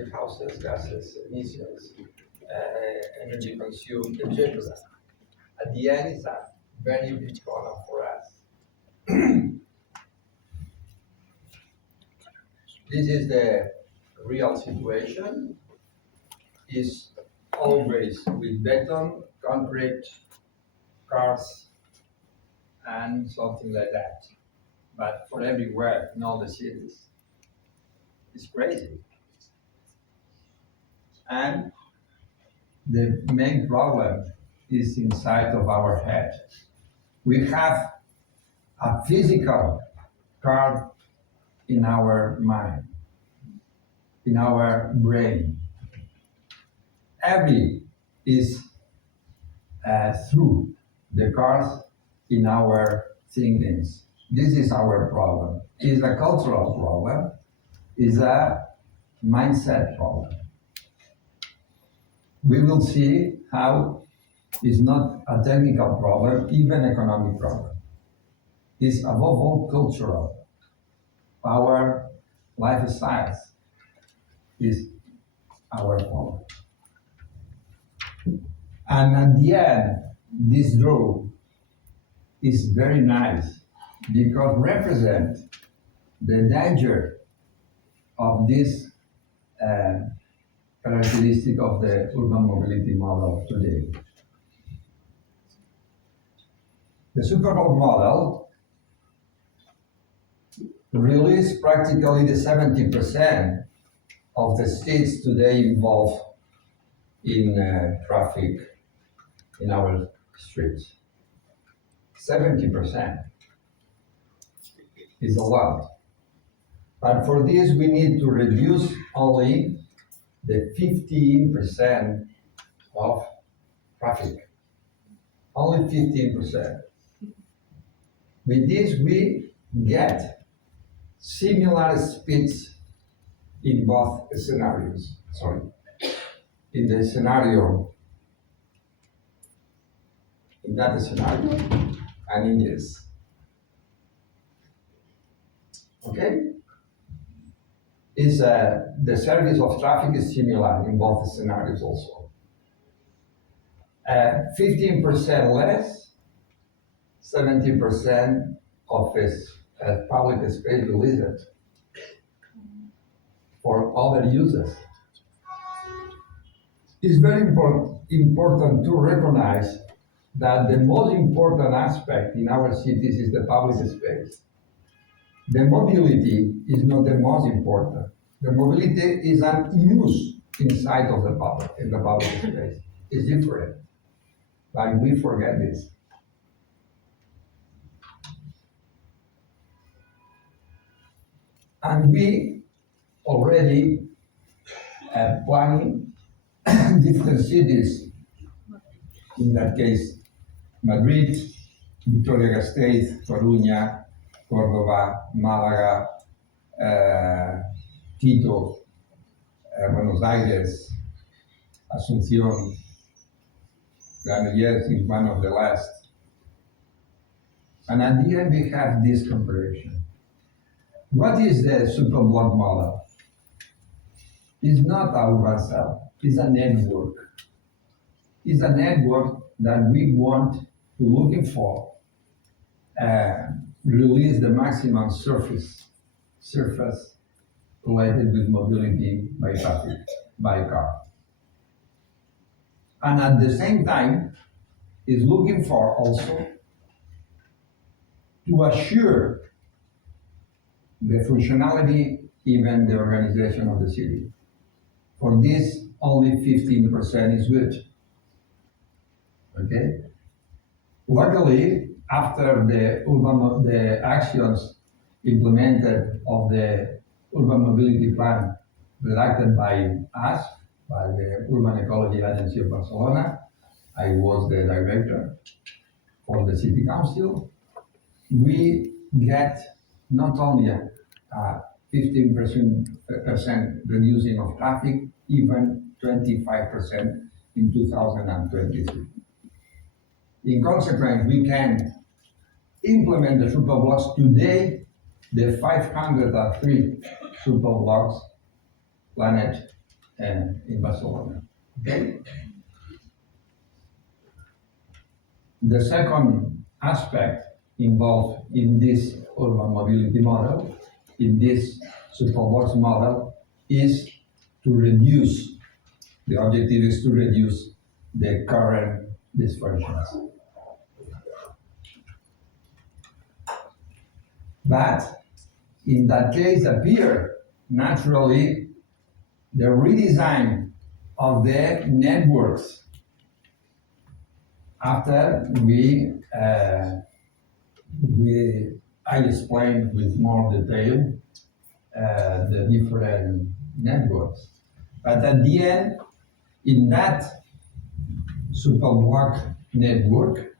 greenhouse gases emissions, energy consumed, etc. At the end, it's a very big problem for us. This is the real situation. Is always with beton, concrete, cars, and something like that. But for everywhere in all the cities. It's crazy. And the main problem is inside of our head. We have a physical car in our mind, in our brain. Every is through the cars in our thinkings. This is our problem. It's a cultural problem. It's a mindset problem. We will see how it's not a technical problem, even economic problem. It's above all cultural. Our lifestyles is our problem. And at the end, this draw is very nice because represent the danger of this characteristic of the urban mobility model today. The superblock model released practically the 70% of the states today involved in traffic in our streets. 70% is a lot. But for this, we need to reduce only the 15% of traffic. Only 15%. With this, we get similar speeds in both scenarios. Sorry. In the scenario, in that scenario, and in this. Okay? Is the service of traffic is similar in both scenarios also. 15% less, 70% of its public space released for other users. It's very important to recognize that the most important aspect in our cities is the public space. The mobility is not the most important. The mobility is an use inside of the public, in the public space. It's different. Like we forget this. And we already planning different cities, in that case, Madrid, Vitoria-Gasteiz, Coruña, Córdoba, Málaga, Quito, Buenos Aires, Asunción, Granollers is one of the last. And at the end, we have this comparison. What is the superblock model? It's not a urban cell, it's a network. It's a network that we want to looking for release the maximum surface related with mobility by traffic, by car. And at the same time, is looking for also to assure the functionality, even the organization of the city. For this, only 15% is good. Okay? Luckily, after the actions implemented of the urban mobility plan redacted by us, by the Urban Ecology Agency of Barcelona, I was the director for the city council. We get not only a 15% reducing of traffic, even 25% in 2023. In consequence, we can implement the superblocks today. The 503 superblocks planned in Barcelona. Okay? The second aspect involved in this urban mobility model, in this superbox model, is to reduce, the objective is to reduce the current dysfunctions. But in that case appear naturally the redesign of the networks after I explained with more detail the different networks. But at the end, in that superblock network,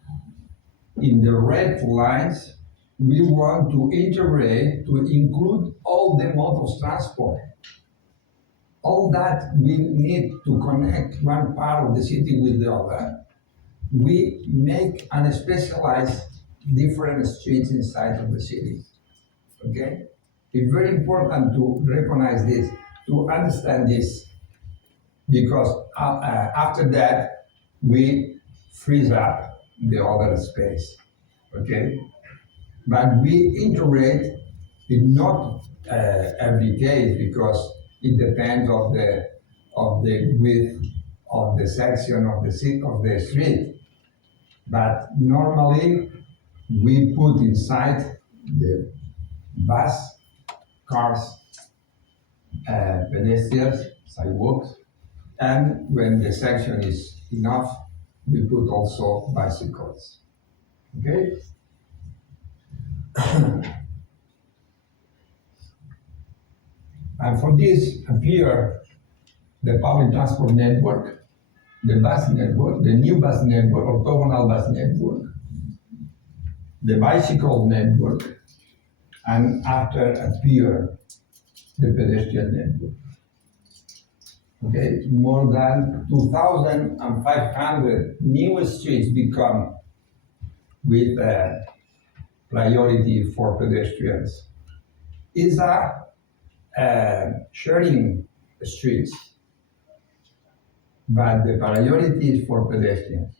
in the red lines, we want to integrate, to include all the modes of transport. All that we need to connect one part of the city with the other. We make and specialize different streets inside of the city. Okay? It's very important to recognize this, to understand this, because after that, we freeze up the other space. Okay? But we integrate in not every case, because it depends of the width of the section of the street. But normally we put inside the bus, cars, pedestrians, sidewalks, and when the section is enough, we put also bicycles. Okay? And for this appear the public transport network, the bus network, the new bus network, orthogonal bus network, the bicycle network, and after appear the pedestrian network. Okay, more than 2,500 new streets become with priority for pedestrians. Is a sharing streets, but the priority is for pedestrians.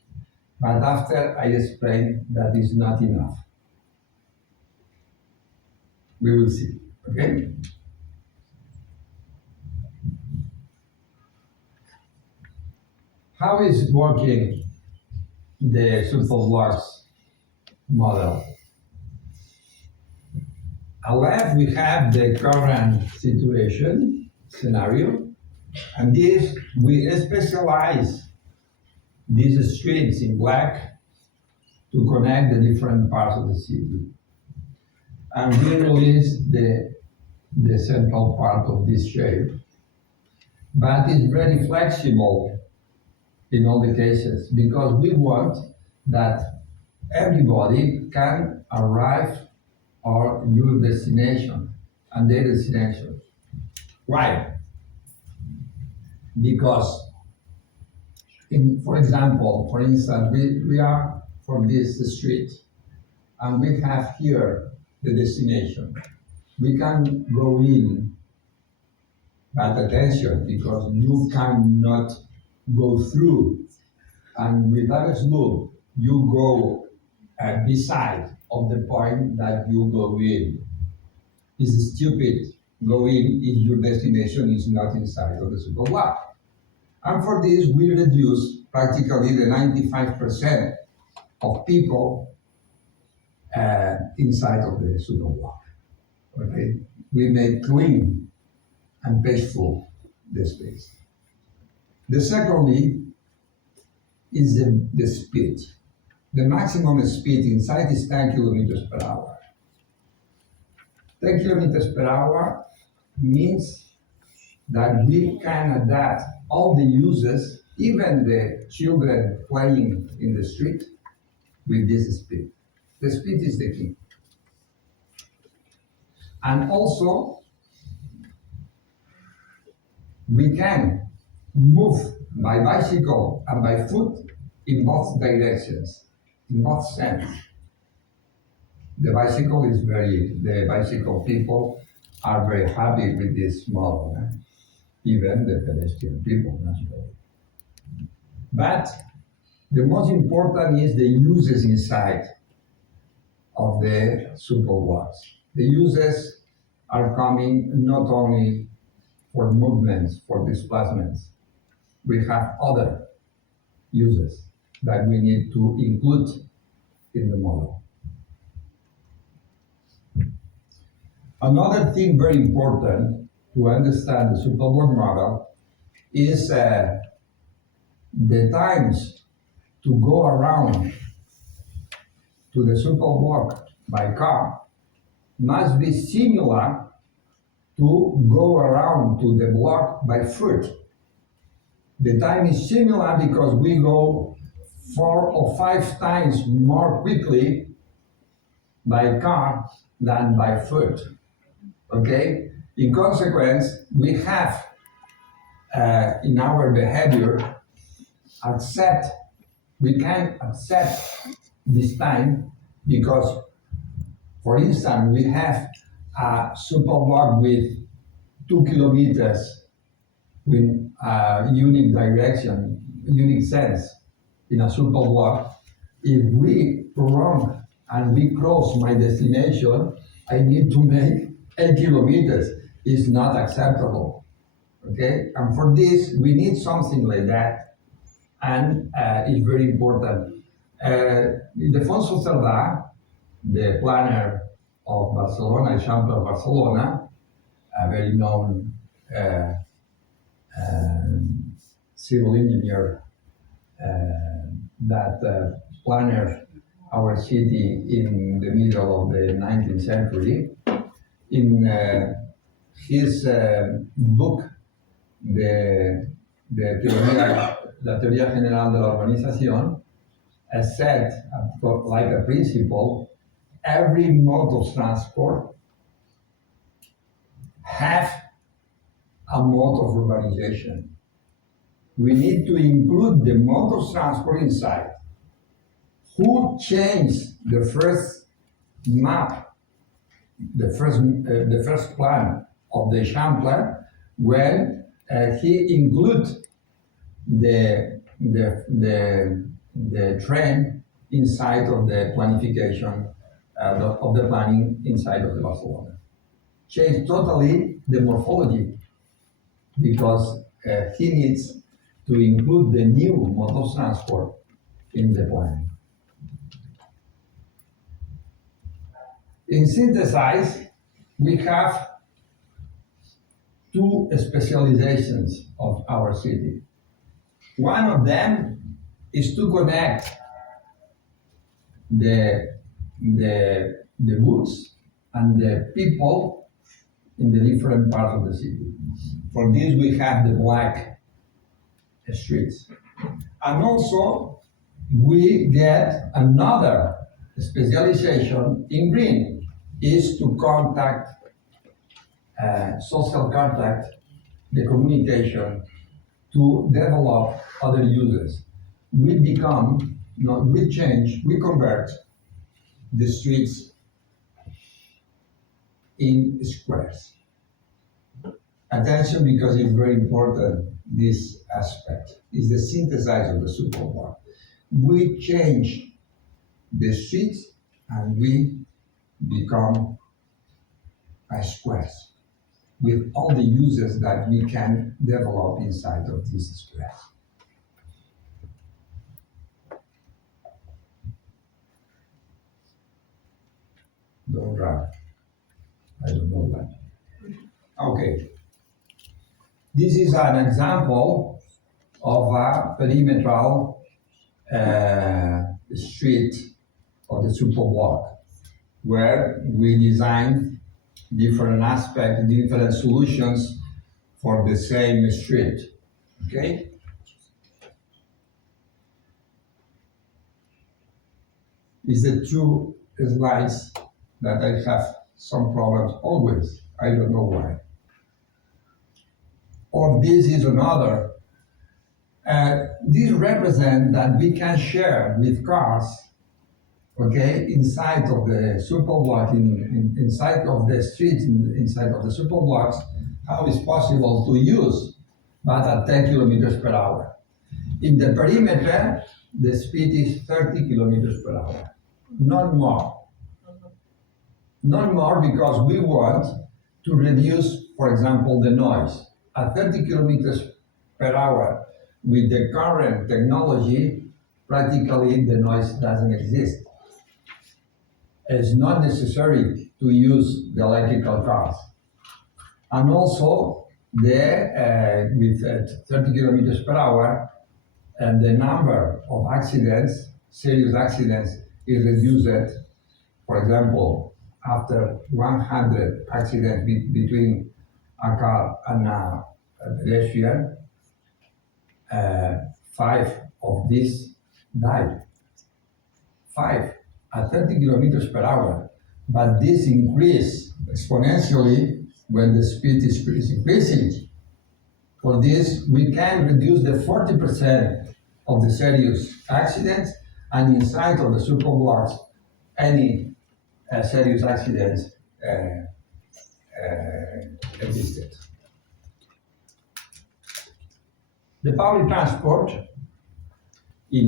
But after I explain that is not enough. We will see, okay? How is working the superblocks model? On the left, we have the current situation, scenario, and this, we specialize these streets in black to connect the different parts of the city. And we release the central part of this shape. But it's very flexible in all the cases, because we want that everybody can arrive or your destination and their destination. Why? Because, for instance, we are from this street, and we have here the destination. We can go in, but attention, because you cannot go through, and with that slope, you go beside of the point that you go in. It's stupid go in if your destination is not inside of the superblock. And for this, we reduce practically the 95% of people inside of the superblock. Okay, we make clean and peaceful the space. The secondly is the speed. The maximum speed inside is 10 kilometers per hour. 10 kilometers per hour means that we can adapt all the uses, even the children playing in the street, with this speed. The speed is the key. And also, we can move by bicycle and by foot in both directions, in both sense. The bicycle people are very happy with this model, even the pedestrian people, naturally. But the most important is the uses inside of the superblocks. The uses are coming not only for movements, for displacements. We have other uses that we need to include in the model. Another thing very important to understand the superblock model is the times to go around to the superblock by car must be similar to go around to the block by foot. The time is similar because we go 4 or 5 times more quickly by car than by foot. Okay? In consequence, we have in our behavior we can accept this time because, for instance, we have a superblock with 2 kilometers with a unique direction, unique sense in a superblock. If we run and we cross my destination, I need to make 8 kilometers. It's not acceptable. Okay? And for this, we need something like that. And it's very important. Ildefonso Cerdà, the planner of Barcelona, Eixample of Barcelona, a very known civil engineer that planned our city in the middle of the 19th century. In his book, La Teoría General de la Urbanización, has said, like a principle, every mode of transport have a mode of urbanization. We need to include the mode of transport inside. Who changed the first map, the first plan of the Eixample when he included the train inside of the planification of the planning inside of the Barcelona. Changed totally the morphology because he needs to include the new mode of transport in the planning. In synthesis, we have 2 specializations of our city. One of them is to connect the goods and the people in the different parts of the city. For this, we have the black streets. And also, we get another specialization in green, is to contact, social contact, the communication, to develop other uses. We convert the streets in squares. Attention, because it's very important, this aspect is the synthesis of the superblock. We change the streets and we become squares with all the uses that we can develop inside of this square. Don't run. I don't know that. Okay. This is an example of a perimetral street of the superblock, where we design different aspects, different solutions for the same street. Okay? It's the 2 slides that I have some problems always. I don't know why. Or this is another. This represents that we can share with cars, okay, inside of the superblock, inside of the streets, inside of the superblocks, how it's possible to use but at 10 kilometers per hour. In the perimeter, the speed is 30 kilometers per hour, not more. Not more, because we want to reduce, for example, the noise. At 30 kilometers per hour, with the current technology, practically the noise doesn't exist. It's not necessary to use the electrical cars. And also, with 30 kilometers per hour, and the number of accidents, serious accidents, is reduced. For example, after 100 accidents between a car and a pedestrian, 5 of these died. 5 at 30 kilometers per hour. But this increase exponentially when the speed is increasing. For this, we can reduce the 40% of the serious accidents, and inside of the superblocks, any serious accidents existed. The public transport in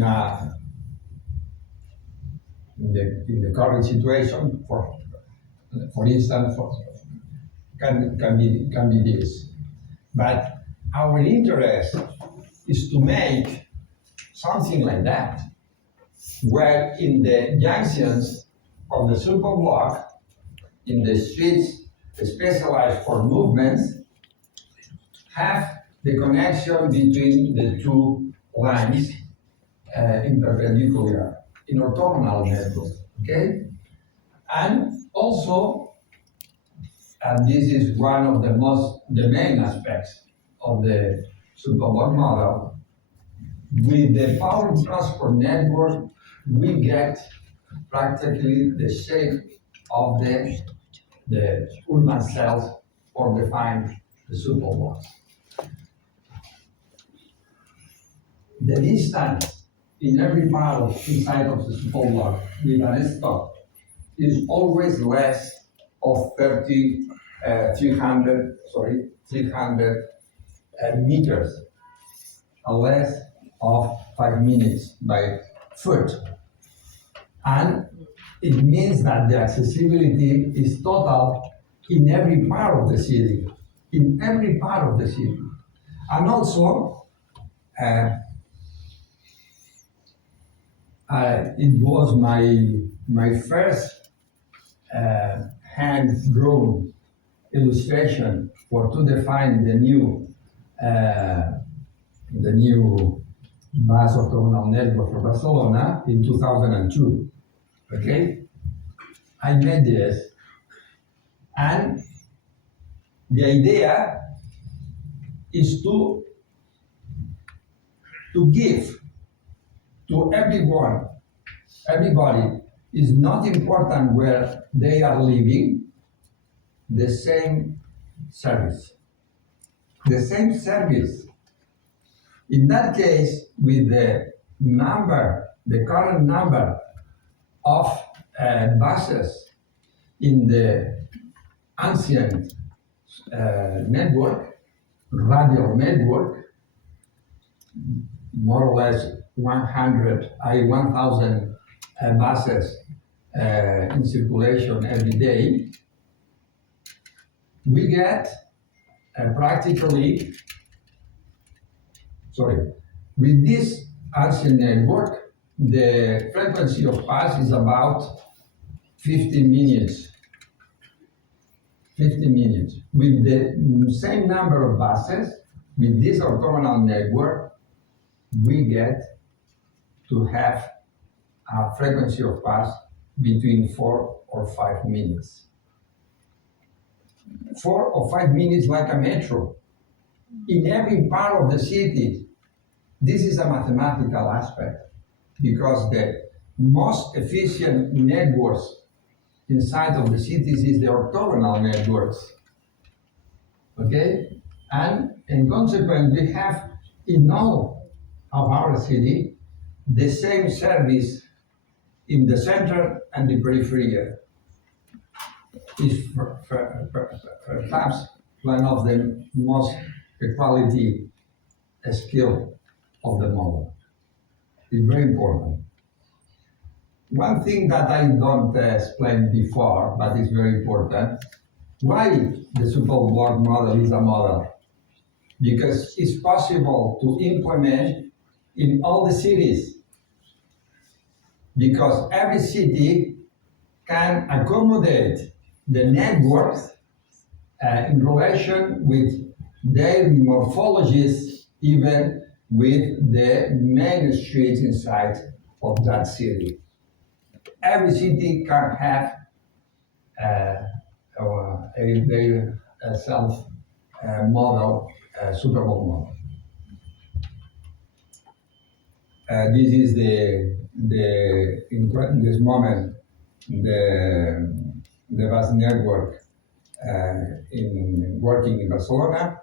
the current situation, for instance, can be this. But our interest is to make something like that, where in the junctions of the superblock, in the streets specialized for movements, have the connection between the two lines in perpendicular, in orthogonal network, okay? And also, and this is one of the main aspects of the superblock model, with the public transport network, we get practically the shape of the urban cells or define the superblocks. The distance in every part inside of the superblock with an stop is always less of 300 meters, less of 5 minutes by foot. And it means that the accessibility is total in every part of the city, in every part of the city. And also, it was my first hand-drawn illustration to define the new bus orthogonal network for Barcelona in 2002. Okay, I made this, and the idea is to give to everybody, is not important where they are living, the same service. The same service. In that case, with the current number of buses in the ancient network, radial network, more or less 1,000 buses in circulation every day, we get with this ancient network, the frequency of pass is about 15 minutes. 15 minutes. With the same number of buses, with this orthogonal network, we get to have a frequency of pass between 4 or 5 minutes. 4 or 5 minutes like a metro. In every part of the city, this is a mathematical aspect, because the most efficient networks inside of the cities is the orthogonal networks. Okay? And in consequence, we have in all of our city the same service in the center and the periphery. Is perhaps one of the most equality skill of the model. It's very important. One thing that I don't explain before, but is very important, why the superblock model is a model? Because it's possible to implement in all the cities. Because every city can accommodate the networks in relation with their morphologies, even with the main streets inside of that city. Every city can have their self-model, superblock model. This is in this moment, the bus network working in Barcelona,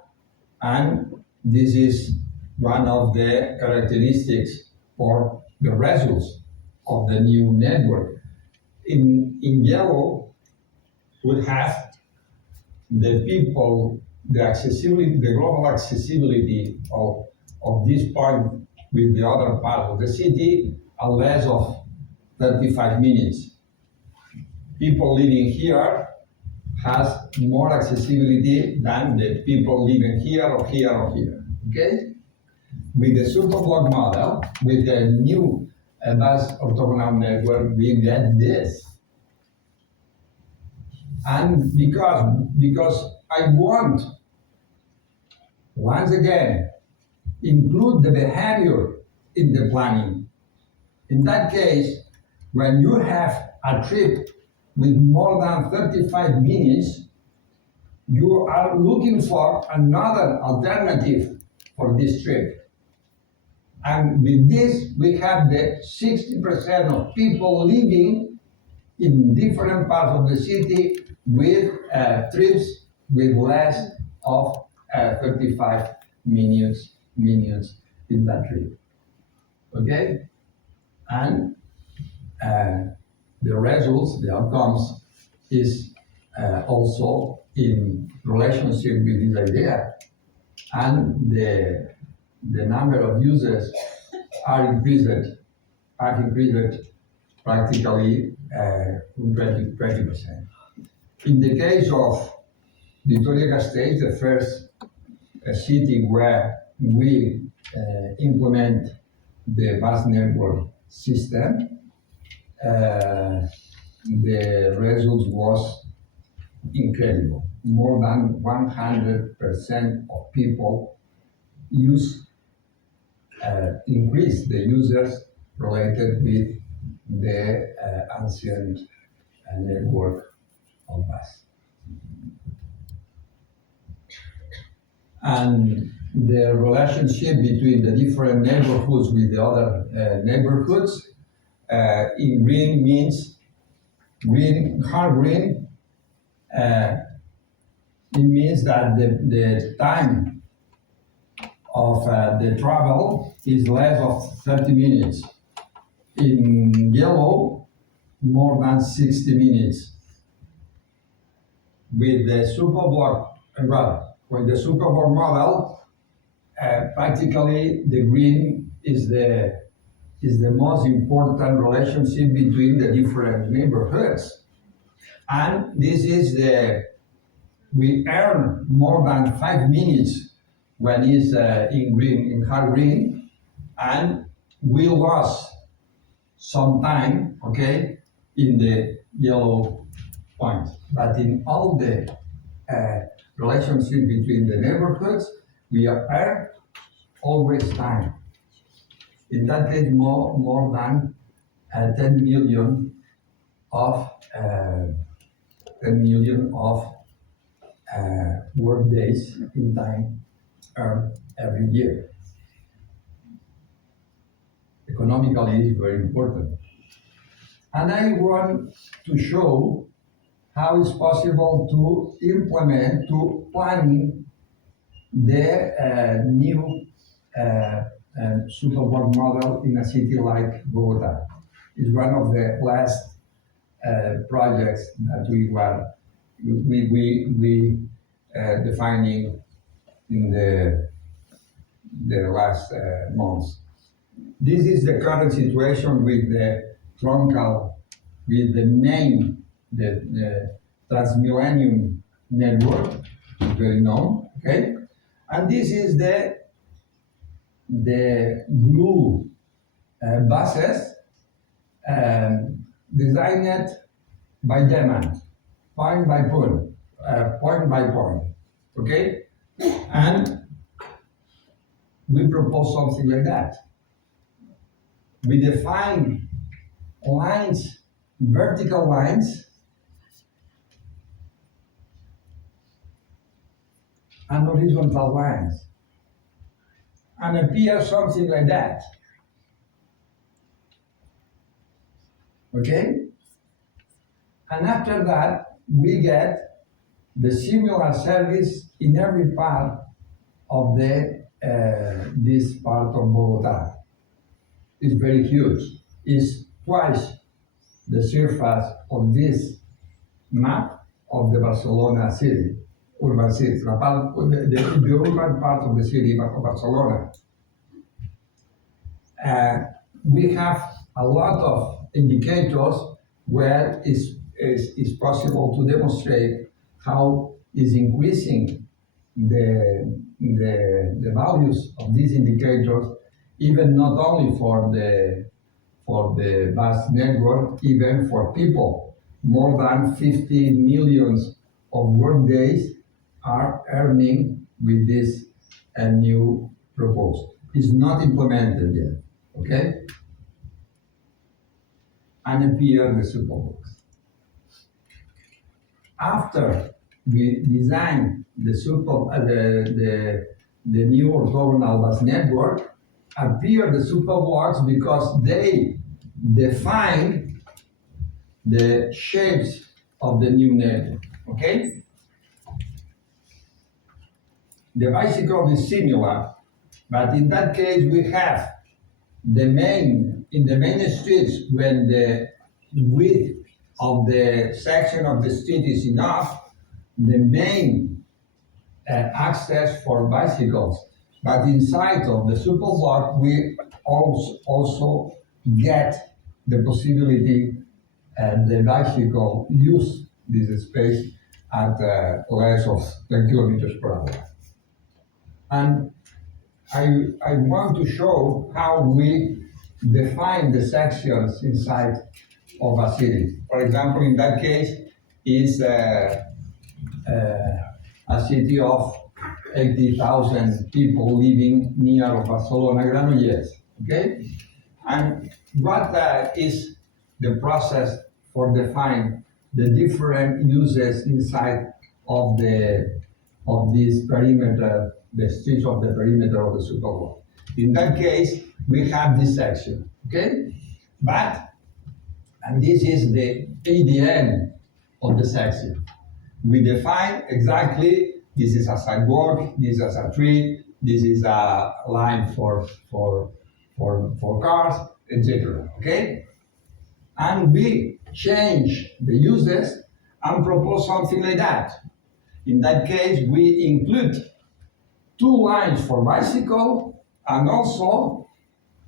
and this is one of the characteristics or the results of the new network. In yellow, we have the people, the accessibility, the global accessibility of this point with the other part of the city are less of 35 minutes. People living here has more accessibility than the people living here or here or here, okay? With the superblock model, with the new bus orthogonal network, we get this. And because I want, once again, include the behavior in the planning. In that case, when you have a trip with more than 35 minutes, you are looking for another alternative for this trip. And with this, we have the 60% of people living in different parts of the city with trips with less of 35 minutes in that trip. Okay? And the results, the outcomes, is also in relationship with this idea. And the number of users have increased practically 20%. In the case of Vitoria-Gasteiz, the first city where we implement the bus network system, the results was incredible. More than 100% of people increase the users related with the ancient network of bus. And the relationship between the different neighborhoods with the other neighborhoods in green means hard green. It means that the time of the travel is less of 30 minutes. In yellow, more than 60 minutes. With the superblock, with the superblock model, practically the green is the most important relationship between the different neighborhoods. And this is we earn more than 5 minutes when it's in green, in hard green, and we lost some time, okay, in the yellow point. But in all the relationship between the neighborhoods, we earn always time. In that case, more than 10 million of work days in time earned every year. Economically, it's very important. And I want to show how it's possible to implement, to planning the new superblock model in a city like Bogota. It's one of the last projects that we were defining in the last months. This is the current situation with the truncal, with the main, the Transmillennium network, very known, okay? And this is the blue buses designed by demand, point by point, okay? And we propose something like that. We define lines, vertical lines, and horizontal lines, and appear something like that. Okay? And after that, we get the similar service in every part of this part of Bogota. It's very huge. It's twice the surface of this map of the Barcelona city, urban city, the urban part of the city of Barcelona. We have a lot of indicators where it's possible to demonstrate how is increasing the values of these indicators, even not only for the bus network, even for people. More than 50 millions of work days are earning with this new proposal. It's not implemented yet, okay? And appear the superbox. After we design the new orthogonal bus network, appear the superblocks because they define the shapes of the new network, okay? The bicycle is similar, but in that case we have in the main streets, when the width of the section of the street is enough, the main access for bicycles. But inside of the superblock, we also get the possibility the bicycle use this space at less of 10 kilometers per hour. And I want to show how we define the sections inside of a city. For example, in that case, is a city of 80,000 people living near Barcelona, Granollers, okay? And what is the process for define the different uses inside of this perimeter, the streets of the perimeter of the superblock? In that case, we have this section, okay? And this is the ADN of the section. We define exactly, this is a sidewalk, this is a tree, this is a line for cars, etc. Okay? And we change the uses and propose something like that. In that case, we include 2 lines for bicycle and also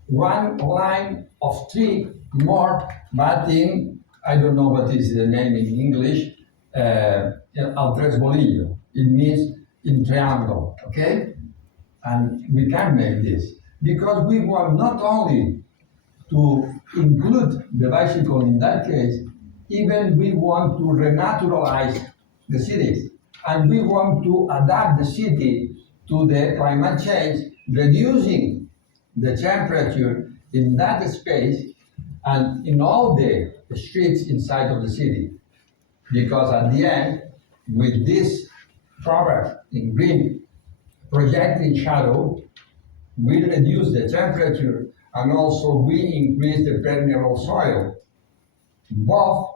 1 line of 3 more, but in, I don't know what is the name in English, al tres bolillo. It means in triangle, okay? And we can make this because we want not only to include the bicycle in that case, even we want to renaturalize the cities. And we want to adapt the city to the climate change, reducing the temperature in that space and in all the streets inside of the city. Because at the end, with this cover in green, projecting shadow, we reduce the temperature and also we increase the permeable soil. Both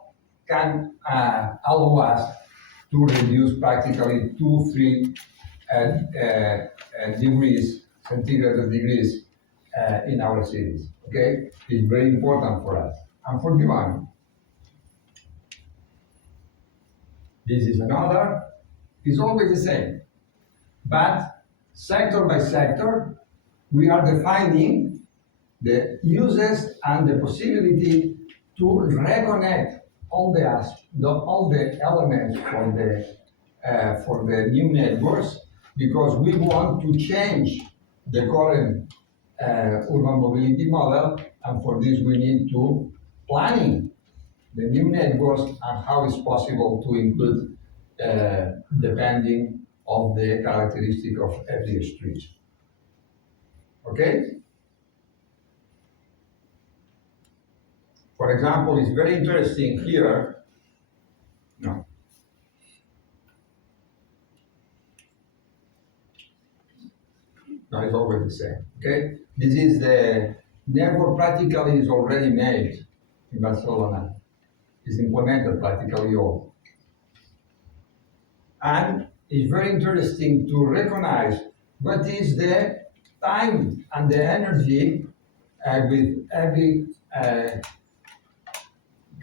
can allow us to reduce practically 2-3 degrees, centigrade degrees in our cities, okay? It's very important for us and for you. This is another, it's always the same. But sector by sector, we are defining the uses and the possibility to reconnect all the elements for the new networks, because we want to change the current urban mobility model, and for this we need to planning the new networks and how it's possible to include depending on the characteristic of every street. Okay? For example, it's very interesting here. No. No, it's always the same. Okay? This is the network practically is already made in Barcelona. It's implemented practically all. And it's very interesting to recognize what is the time and the energy with every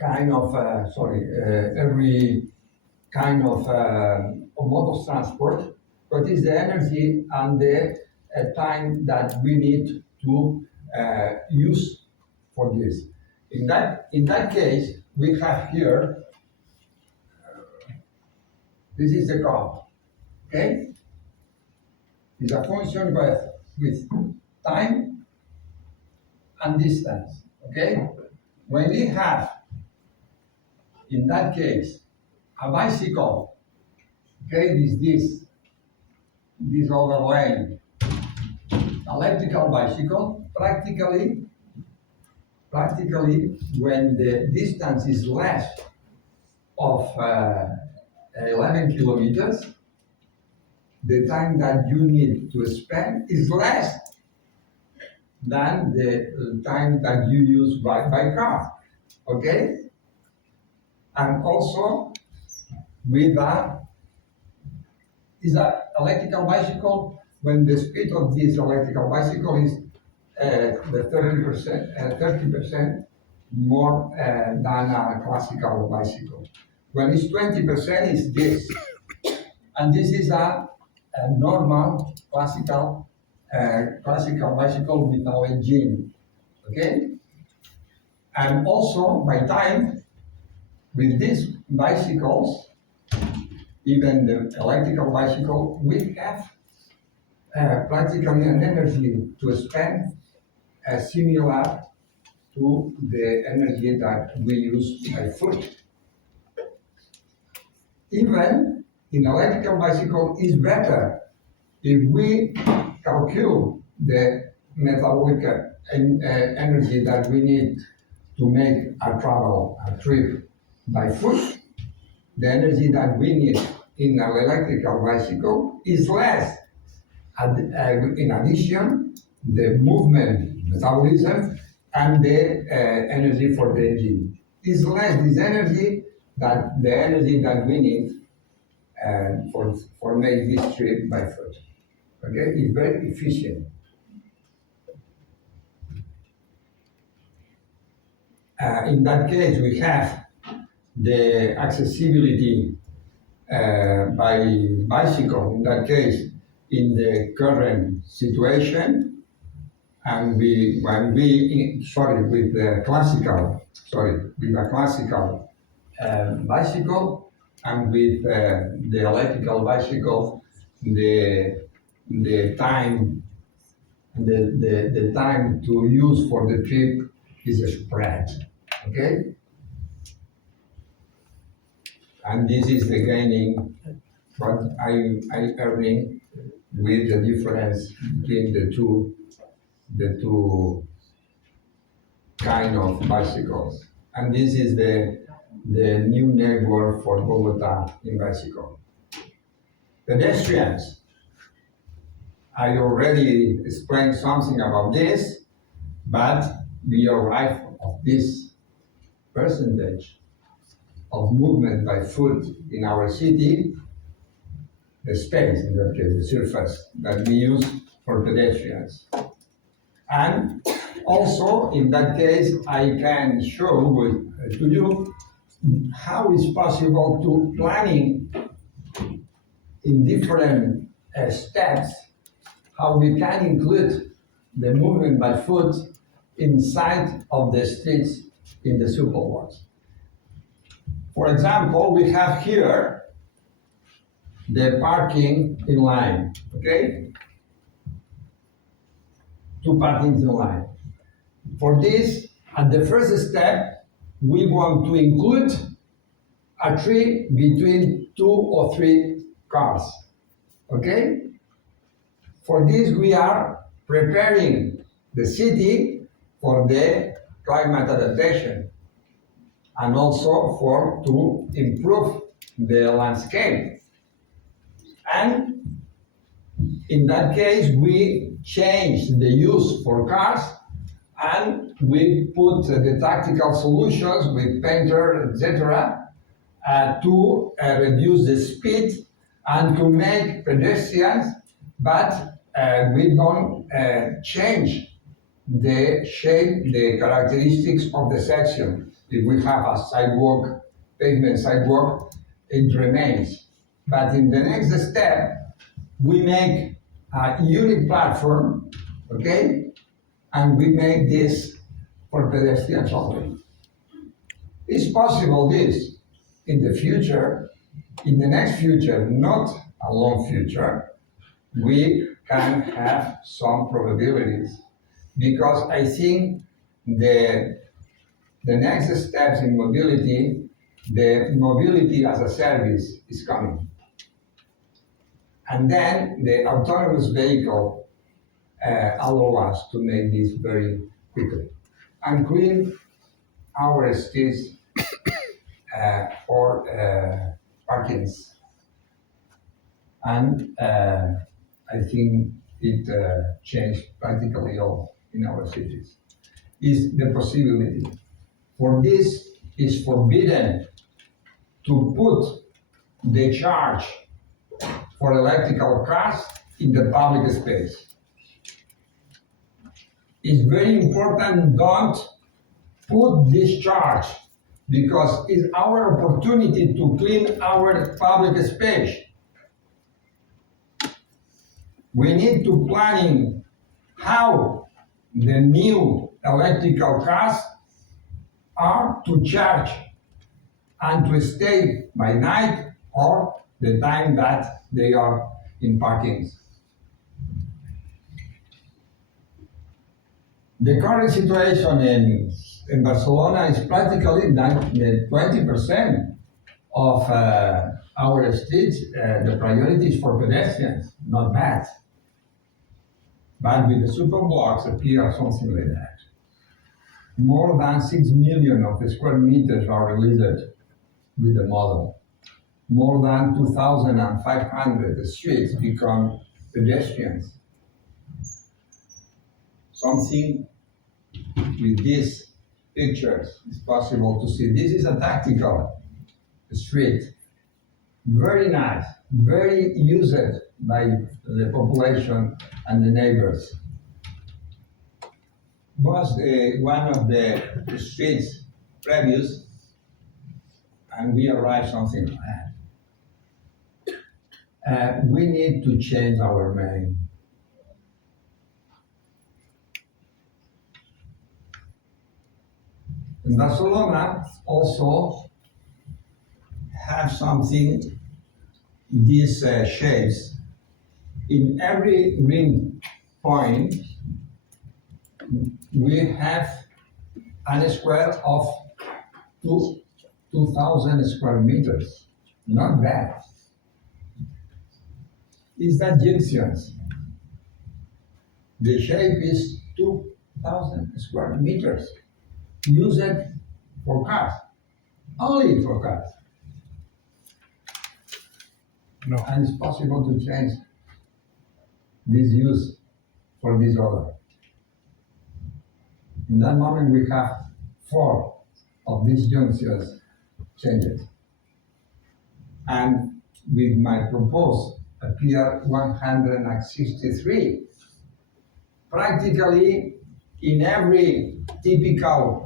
every kind of mode of transport. What is the energy and the time that we need to use for this? In that case, we have here. This is the curve. Okay. It's a function with time and distance. Okay. When we have, in that case, a bicycle, okay, this other lane, electrical bicycle, practically when the distance is less of 11 kilometers, the time that you need to spend is less than the time that you use by car, okay? And also, with that, is an electrical bicycle, when the speed of this electrical bicycle is the 30% more than a classical bicycle. When it's 20%, is this. And this is a normal classical bicycle without engine, okay? And also, by time, with these bicycles, even the electrical bicycle, we have practically an energy to spend similar to the energy that we use by foot. Even in electrical bicycle is better if we calculate the metabolic energy that we need to make a trip by foot. The energy that we need in an electrical bicycle is less. In addition, the movement, metabolism, and the energy for the engine is less. This energy that the energy that we need for make this trip by foot. Okay, it's very efficient. In that case, we have the accessibility by bicycle. In that case, in the current situation, and with a classical bicycle, and with the electrical bicycle, the time to use for the trip is spread. Okay, and this is the gaining what I earning with the difference between the two kind of bicycles. And this is the new network for Bogota in bicycle. Pedestrians. I already explained something about this, but we arrive at this percentage of movement by foot in our city, the space, in that case, the surface that we use for pedestrians. And also, in that case, I can show to you how it's possible to planning in different steps, how we can include the movement by foot inside of the streets in the superblocks. For example, we have here the parking in line, okay? 2 parkings in line. For this, at the first step, we want to include a tree between 2 or 3 cars, okay? For this, we are preparing the city for the climate adaptation and also to improve the landscape. And in that case, we change the use for cars and we put the tactical solutions with painter, etc., to reduce the speed and to make pedestrians, but we don't change the shape, the characteristics of the section. If we have a sidewalk, pavement sidewalk, it remains. But in the next step, we make a unique platform, okay? And we make this for pedestrians only. It's possible this in the future, in the next future, not a long future, we can have some probabilities, because I think the next steps in mobility, the mobility as a service is coming. And then the autonomous vehicle allow us to make this very quickly and clean our streets for parkings. And I think it changed practically all in our cities. Is the possibility. For this, is forbidden to put the charge for electrical cars in the public space. It's very important, don't put this charge, because it's our opportunity to clean our public space. We need to planning how the new electrical cars are to charge and to stay by night or the time that they are in parkings. The current situation in Barcelona is practically 20% of our streets, the priority is for pedestrians, not bad. But with the superblocks appear something like that. More than 6 million of the square meters are released with the model. More than 2,500 streets become pedestrians. Something with these pictures is possible to see. This is a tactical street. Very nice, very used by the population and the neighbors. Was one of the streets previous, and we arrived something like that. We need to change our name. In Barcelona also have something, these shapes. In every ring point, we have a square of 2,000 square meters. Not bad. Is that junctions? The shape is 2,000 square meters. Use it for cars, only for cars. No. And it's possible to change this use for this order. In that moment, we have 4 of these junctions changed. And with my proposal, appear 163. Practically in every typical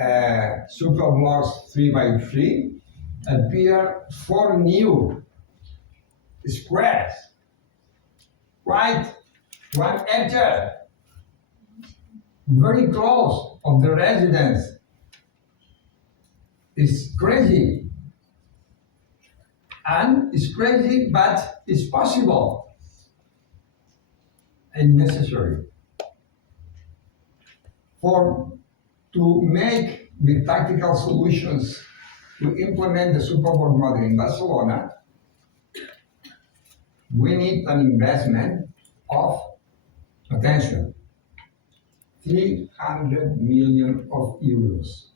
superblocks 3x3 appear 4 new squares, right 1 hectare, very close of the residence. It's crazy. And it's crazy, but it's possible and necessary. To make with tactical solutions to implement the superboard model in Barcelona, we need an investment of, attention, 300 million of euros.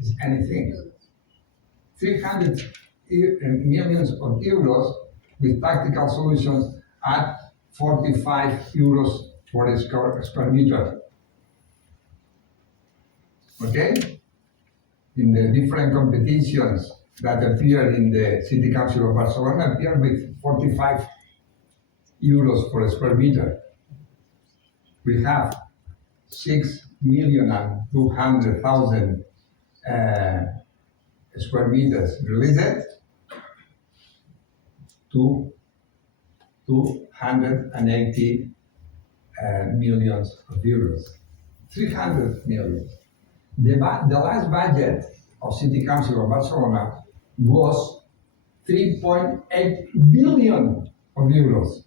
Is anything. 300 millions of euros with tactical solutions at 45 euros for a square meter. Okay? In the different competitions that appear in the City Council of Barcelona appear with 45 euros for a square meter. We have 6,200,000 square meters released to 280 millions of euros. 300 million. The last budget of City Council of Barcelona was 3.8 billion of euros.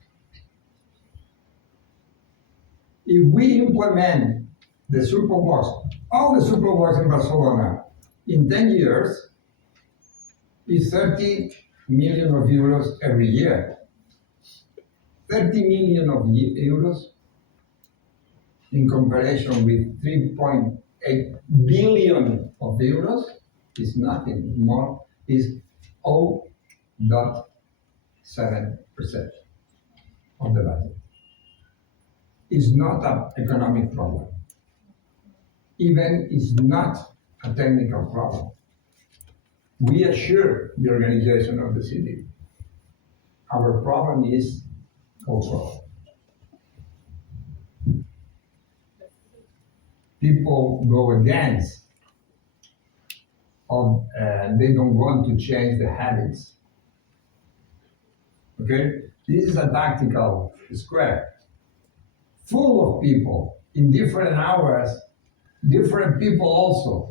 If we implement the superbox, all the superbox in Barcelona in 10 years, is 30 million of euros every year. 30 million of euros in comparison with 3.8 billion of euros is nothing more, is 0.7% of the budget. It's not an economic problem. Even it's not a technical problem. We assure the organization of the city. Our problem is cultural. People go against, they don't want to change the habits. Okay? This is a tactical square, full of people in different hours, different people also.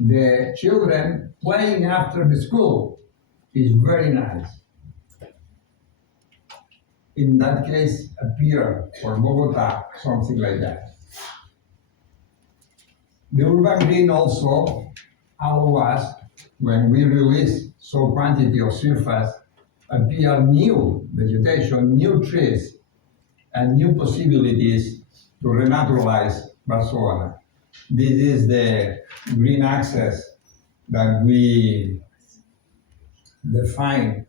The children playing after the school is very nice. In that case, appear for Bogota, something like that. The urban green also allows us, when we release some quantity of surface, appear new vegetation, new trees, and new possibilities to renaturalize Barcelona. This is the green access that we define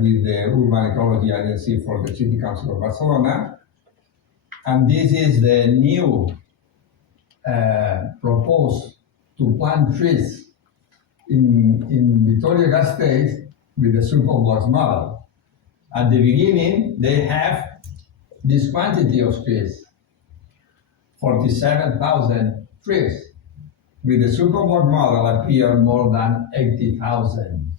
with the Urban Ecology Agency for the City Council of Barcelona. And this is the new proposed to plant trees in Vitoria-Gasteiz with the superblocks model. At the beginning, they have this quantity of trees, 47,000 trees. With the superblock model appear more than 80,000.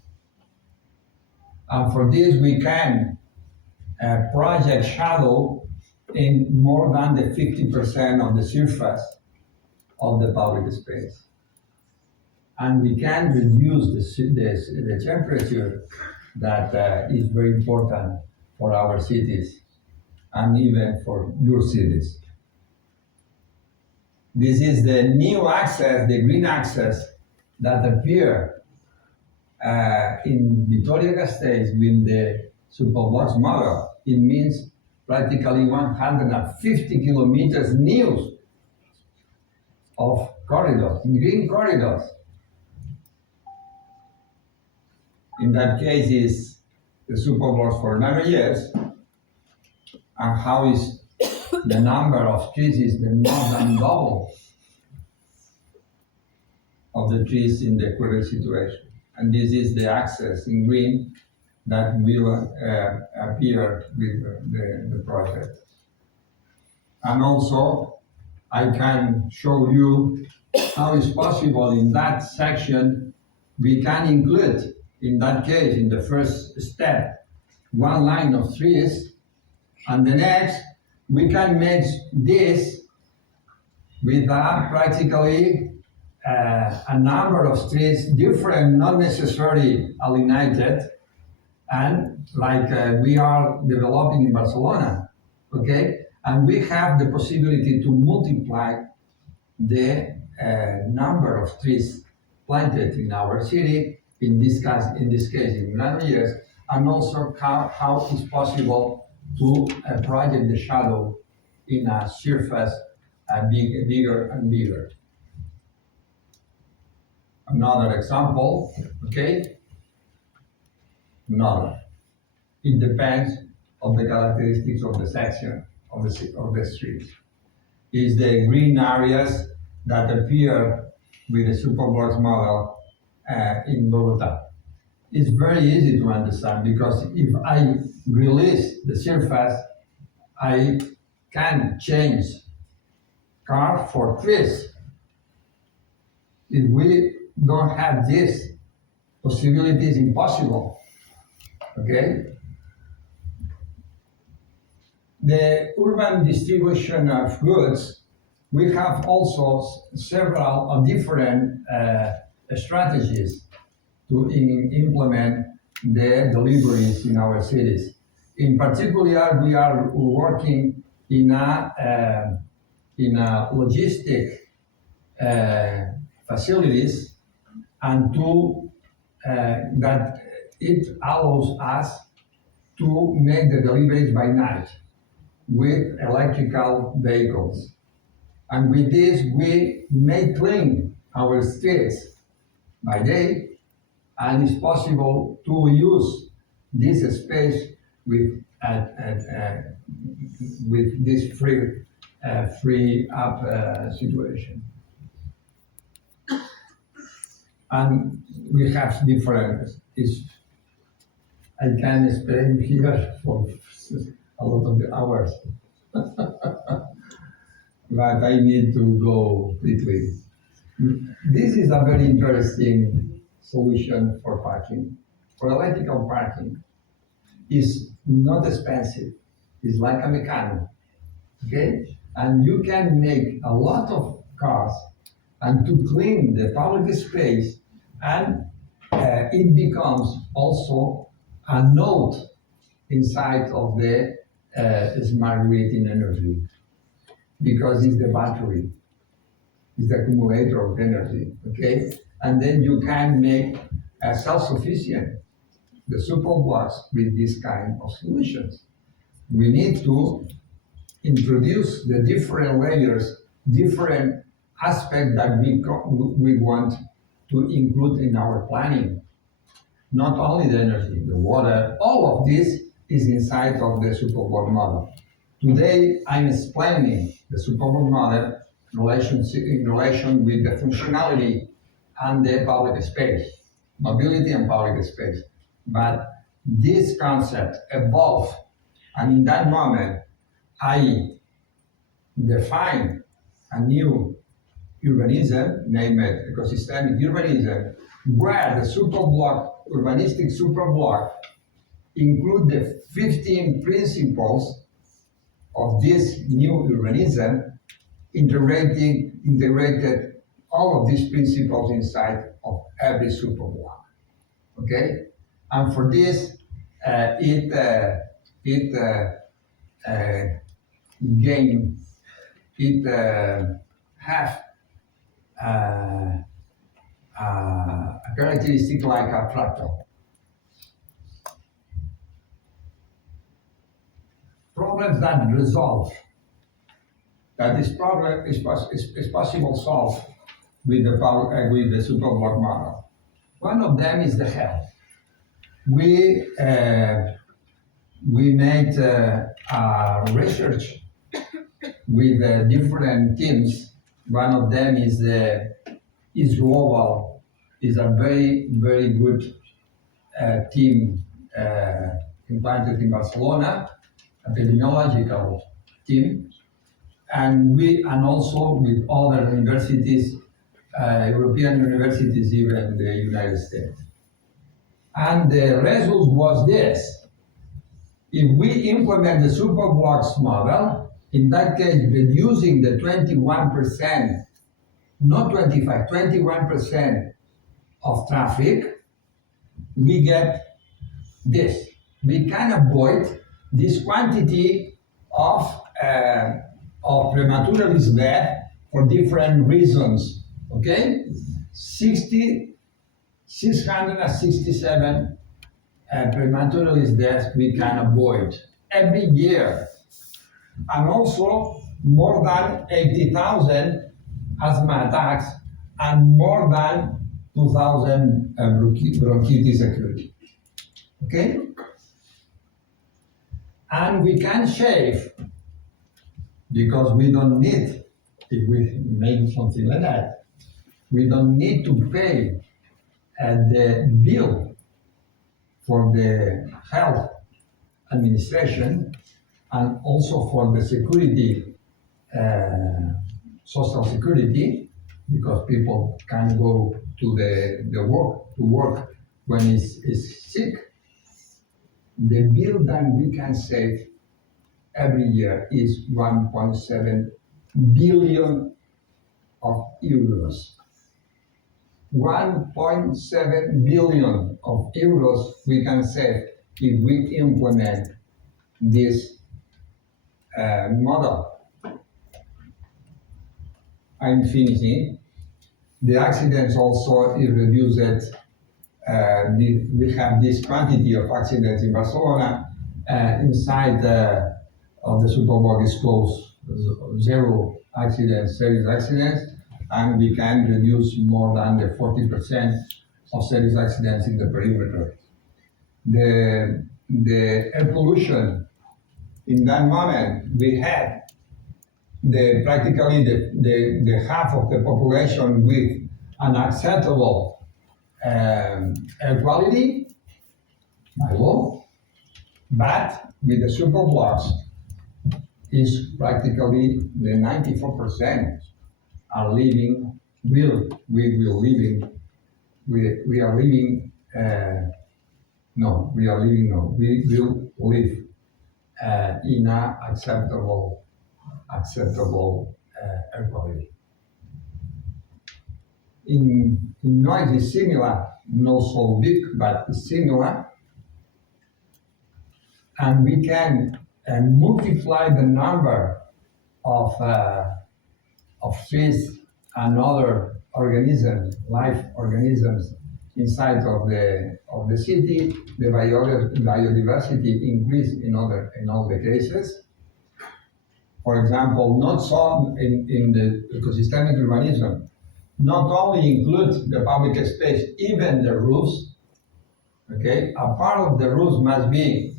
And for this, we can project shadow in more than the 50% of the surface of the public space. And we can reduce the temperature that is very important for our cities and even for your cities. This is the new access, the green access that appear in Vitoria-Gasteiz with the superblocks model. It means practically 150 kilometers new of corridors, green corridors. In that case, is the superblocks for 9 years, and how is the number of trees is the more than double of the trees in the current situation. And this is the access in green that will appear with the project. And also, I can show you how it's possible in that section, we can include, in that case, in the first step, one line of trees, and the next we can make this with practically a number of streets, different, not necessarily alienated, and like we are developing in Barcelona, okay? And we have the possibility to multiply the number of trees planted in our city, in this case in 11 years, and also how it's possible to project the shadow in a surface bigger and bigger. Another example, okay? Another. It depends on the characteristics of the section of the street. Is the green areas that appear with the superbox model in Bogota. It's very easy to understand because if I release the surface, I can change car for trees. If we don't have this possibility, it's impossible. Okay? The urban distribution of goods, we have also several different strategies to implement the deliveries in our cities. In particular, we are working in a logistic facilities, and that it allows us to make the deliveries by night with electrical vehicles. And with this, we may clean our streets by day, and it's possible to use this space with this free up situation. And we have different, I can explain here for a lot of the hours, but I need to go quickly. This is a very interesting solution for parking. For electrical parking, it's not expensive. It's like a Meccano, okay? And you can make a lot of cars and to clean the public space, and it becomes also a node inside of the smart grid in energy, because it's the battery, it's the accumulator of energy, okay? And then you can make self-sufficient the superblocks with this kind of solutions. We need to introduce the different layers, different aspects that we want to include in our planning. Not only the energy, the water, all of this is inside of the superblock model. Today, I'm explaining the superblock model in relation with the functionality and the public space, mobility and public space. But this concept evolved, and in that moment, I defined a new urbanism, named ecosystemic urbanism, where the urbanistic superblock include the 15 principles of this new urbanism, integrated all of these principles inside of every superblock. Okay, and for this, it have a characteristic like a fractal. Problems that resolve, that this problem is possible solve with the superblock model. One of them is the health. We made research with different teams. One of them is global, is a very, very good team implanted in Barcelona, epidemiological team, and also with other universities, European universities, even in the United States. And the result was this. If we implement the superblocks model, in that case, reducing the 21%, not 25, 21% of traffic, we get this. We can avoid this quantity of prematurely death for different reasons, okay? 667 prematurely deaths we can avoid every year. And also more than 80,000 asthma attacks and more than 2,000 bronchitis acute. Okay? And we can shave because we don't need, if we make something like that, we don't need to pay the bill for the health administration and also for the security, social security, because people can go to the work when is sick. The bill that we can save every year is 1.7 billion of euros. 1.7 billion of euros we can save if we implement this model. I'm finishing. The accidents also is reduced. We have this quantity of accidents in Barcelona. Inside of the superblock is close zero accidents, serious accidents, and we can reduce more than the 40% of serious accidents in the perimeter. The air pollution, in that moment, we had practically the half of the population with an acceptable air quality by law, but with the superblocks is practically the 94% are living, we are living, we will live in a acceptable air quality. In noise is similar, not so big, but it's similar. And we can multiply the number of fish and other organisms, life organisms inside of the city. The biodiversity increase in all the cases. For example, not so in the ecosystemic urbanism, not only include the public space, even the roofs. Okay, a part of the roofs must be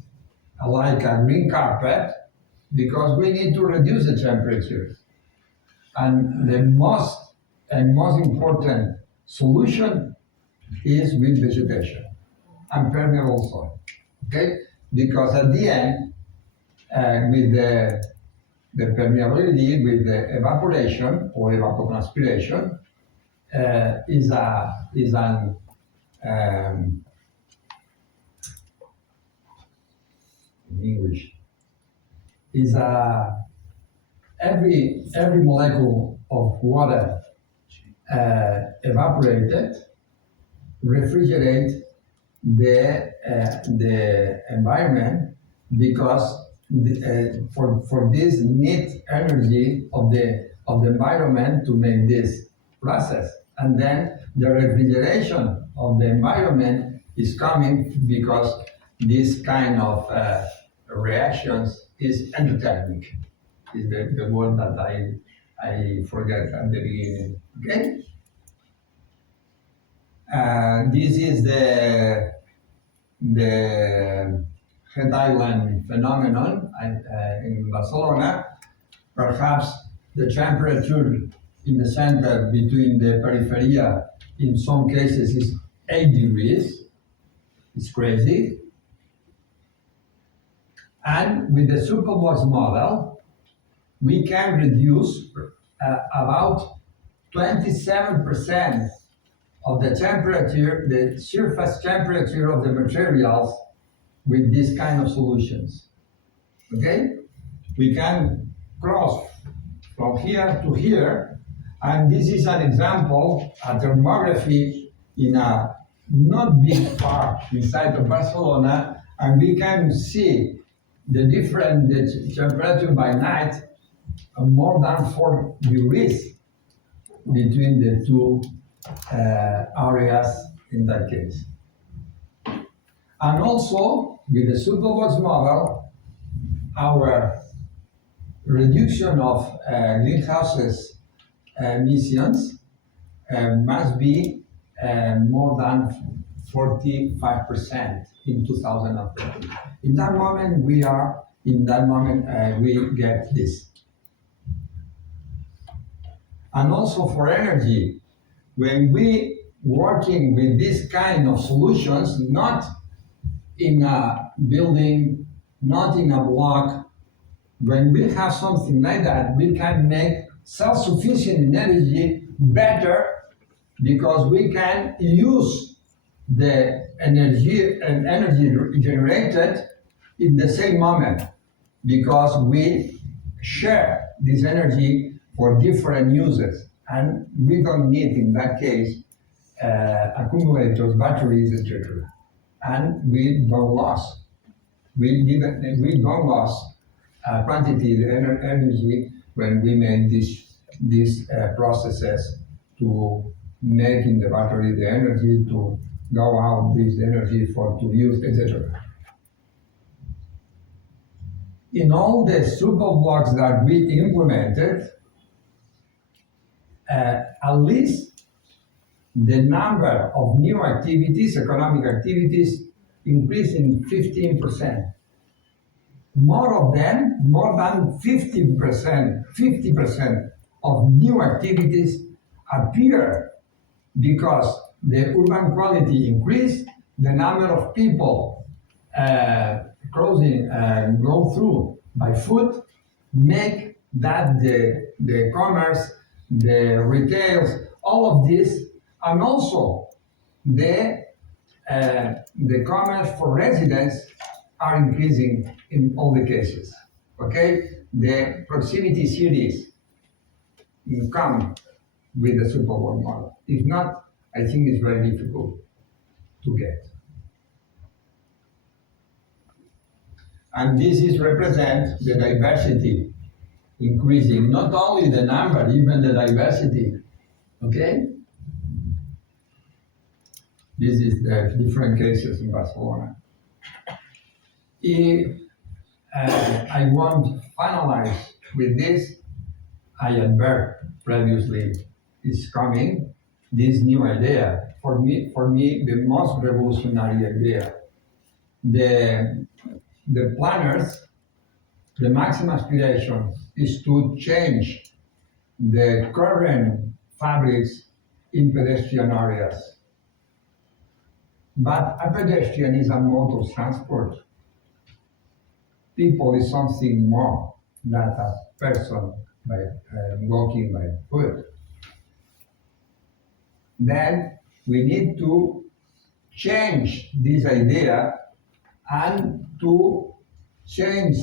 like a green carpet because we need to reduce the temperature. And the most important solution is with vegetation and permeable soil. Okay, because at the end, with the permeability, with the evaporation or evapotranspiration, is an in English is every molecule of water evaporated refrigerate the environment because for this need energy of the environment to make this process, and then the refrigeration of the environment is coming because this kind of reactions is endothermic. Is the word that I forget at the beginning. Okay. This is the head island phenomenon in Barcelona. Perhaps the temperature in the center between the peripheria in some cases is 8 degrees. It's crazy. And with the superblocks model, we can reduce about 27% of the temperature, the surface temperature of the materials with this kind of solutions. Okay? We can cross from here to here, and this is an example, a thermography in a not big park inside of Barcelona, and we can see the different temperature by night, more than 4 degrees between the two areas in that case. And also, with the Superbox model, our reduction of greenhouses emissions must be more than 45% in 2030. In that moment, we get this. And also for energy, when we working with this kind of solutions, not in a building, not in a block, when we have something like that, we can make self-sufficient in energy better because we can use the energy generated in the same moment because we share this energy for different uses, and we don't need, in that case, accumulators, batteries, etc. And we don't lose. We don't lose quantity of energy when we make these processes to make in the battery the energy to go out this energy for to use, etc. In all the super blocks that we implemented, at least the number of new activities, economic activities, increased in 15%. More of them, more than 50% of new activities appear because the urban quality increased, the number of people crossing and go through by foot make that the commerce, the retails, all of this, and also the commerce for residents are increasing in all the cases. Okay, the proximity cities come with the super world model. If not, I think it's very difficult to get. And this is represent the diversity increasing, not only the number, even the diversity. Okay? This is the different cases in Barcelona. If I want to finalize with this, I advert previously is coming this new idea. For me, the most revolutionary idea. The planners, the maximum aspiration is to change the current fabrics in pedestrian areas. But a pedestrian is a mode of transport. People is something more than a person by walking by foot. Then we need to change this idea and to change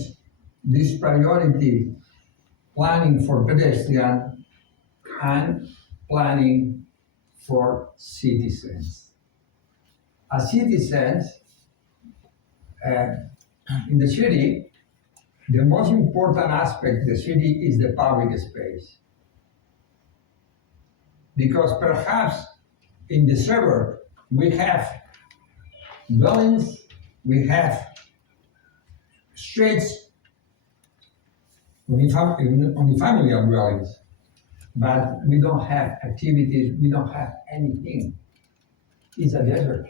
this priority planning for pedestrian and planning for citizens. As citizens, in the city, the most important aspect of the city is the public space. Because perhaps in the suburb, we have buildings, we have streets, unifamiliar dwellings, but we don't have activities, we don't have anything. It's a desert.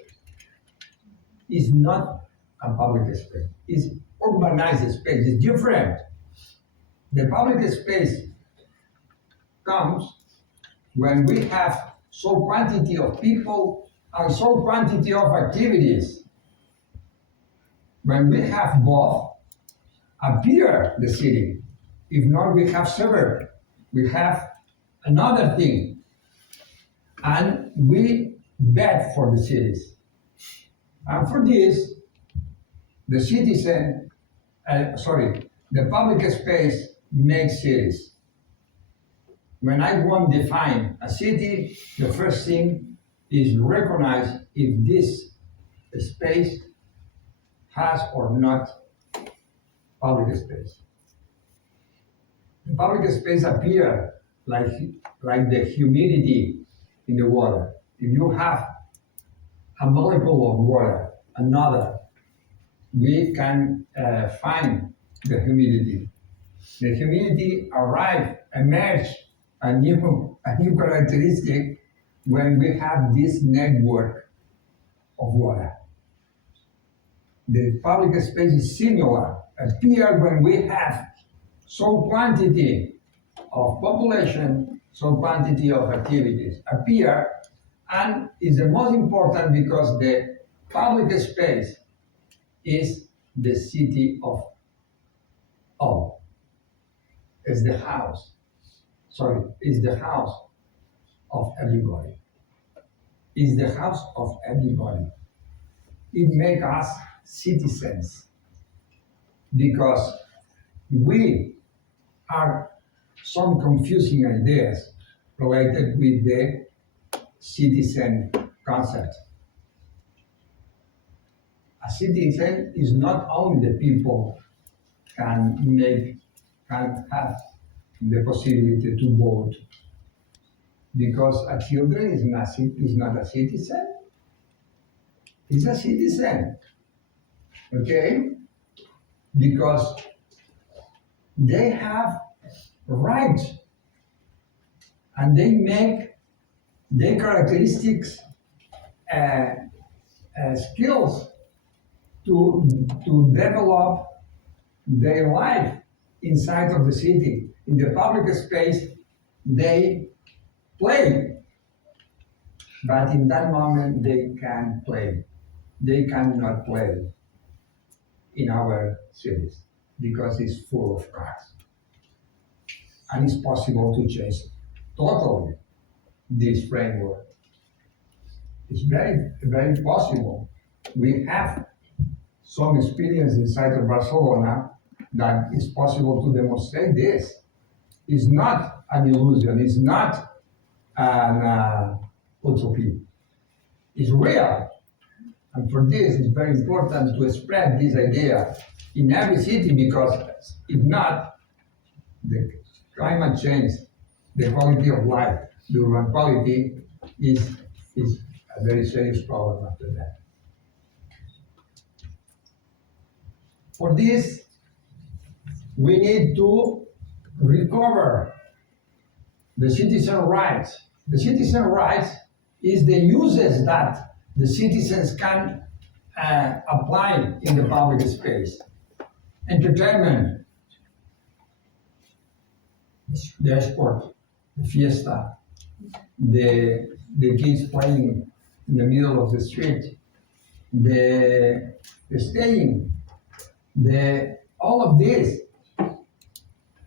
It's not a public space. It's urbanized space. It's different. The public space comes when we have so quantity of people and so quantity of activities. When we have both, appear the city. If not, we have suburb. We have another thing. And we bet for the cities. And for this, the citizen, the public space makes cities. When I want to define a city, the first thing is recognize if this space has or not public space. The public space appears like the humidity in the water. If you have a molecule of water, another, we can find the humidity. The humidity emerge a new characteristic when we have this network of water. The public space is similar, appear when we have some quantity of population, some quantity of activities appear, and is the most important because the public space is the city of all. It's the house. Is the house of everybody. Is the house of everybody. It makes us citizens because we are some confusing ideas related with the citizen concept. A citizen is not only the people can have the possibility to vote, because a children is not a citizen. He's a citizen, okay? Because they have rights and they make their characteristics, skills to develop their life inside of the city. In the public space, they play, but in that moment they can play. They cannot play in our cities because it's full of cars. And it's possible to change totally this framework. It's very, very possible. We have some experience inside of Barcelona that it's possible to demonstrate this. It's not an illusion, it's not an utopia. It's real. And for this, it's very important to spread this idea in every city because if not, the climate change, the quality of life, the urban quality is a very serious problem after that. For this, we need to recover the citizen rights. The citizen rights is the uses that the citizens can apply in the public space. Entertainment, the sport, the fiesta, the kids playing in the middle of the street, the staying, all of this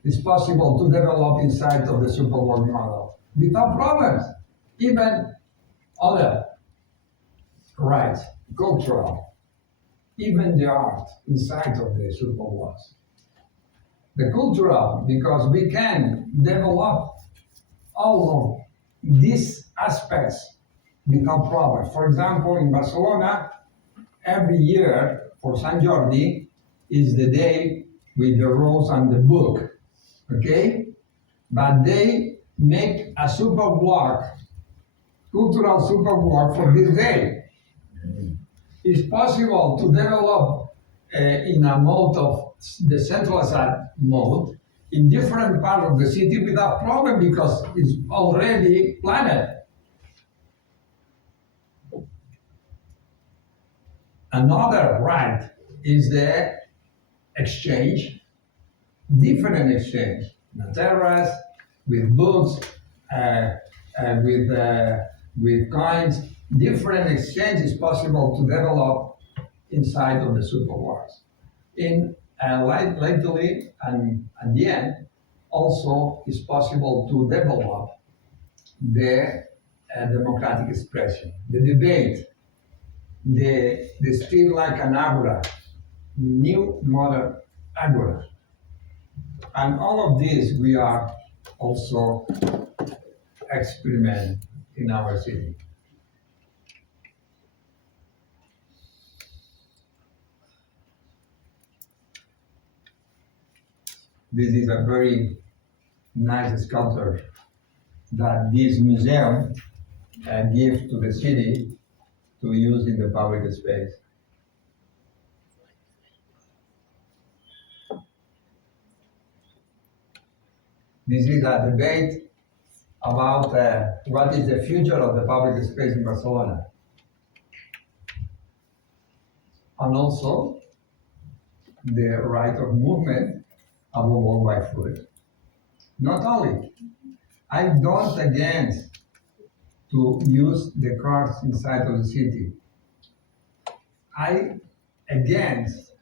is possible to develop inside of the superworld model without problems. Even other rights, cultural, even the art inside of the superworlds. The cultural, because we can develop all of these aspects without problem. For example, in Barcelona, every year for San Jordi is the day with the rose and the book, okay? But they make a super walk, cultural super walk for this day. It's possible to develop in a mode of the centralized mode in different parts of the city without problem because it's already planned. Another right is the exchange, different exchange, materials, with books, with coins. Different exchange is possible to develop inside of the superworlds. Lately, and at the end, also is possible to develop the democratic expression, the debate, the speak like an agora, new modern agora. And all of this we are also experiment in our city. This is a very nice sculpture that this museum gives to the city to use in the public space. This is a debate about what is the future of the public space in Barcelona. And also the right of movement above all by foot. Not only, I don't against to use the cars inside of the city. I against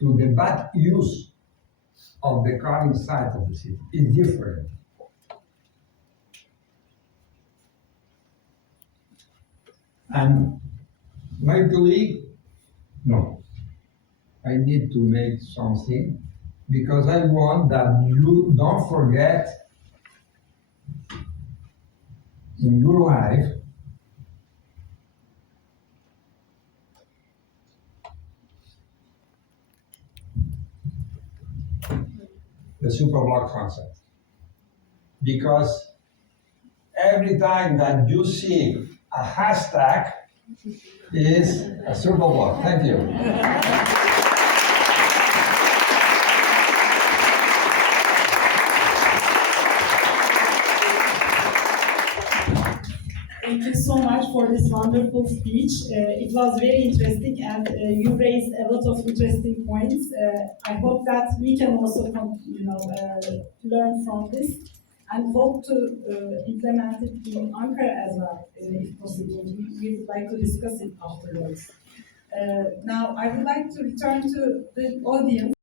to the bad use of the car inside of the city. It's different. And my colleague, no, I need to make something because I want that you don't forget in your life the superblock concept. Because every time that you see a hashtag is a superblock. Thank you. Thank you so much for this wonderful speech. It was very interesting and you raised a lot of interesting points. I hope that we can also learn from this and hope to implement it in Ankara as well, if possible. We would like to discuss it afterwards. Now, I would like to return to the audience.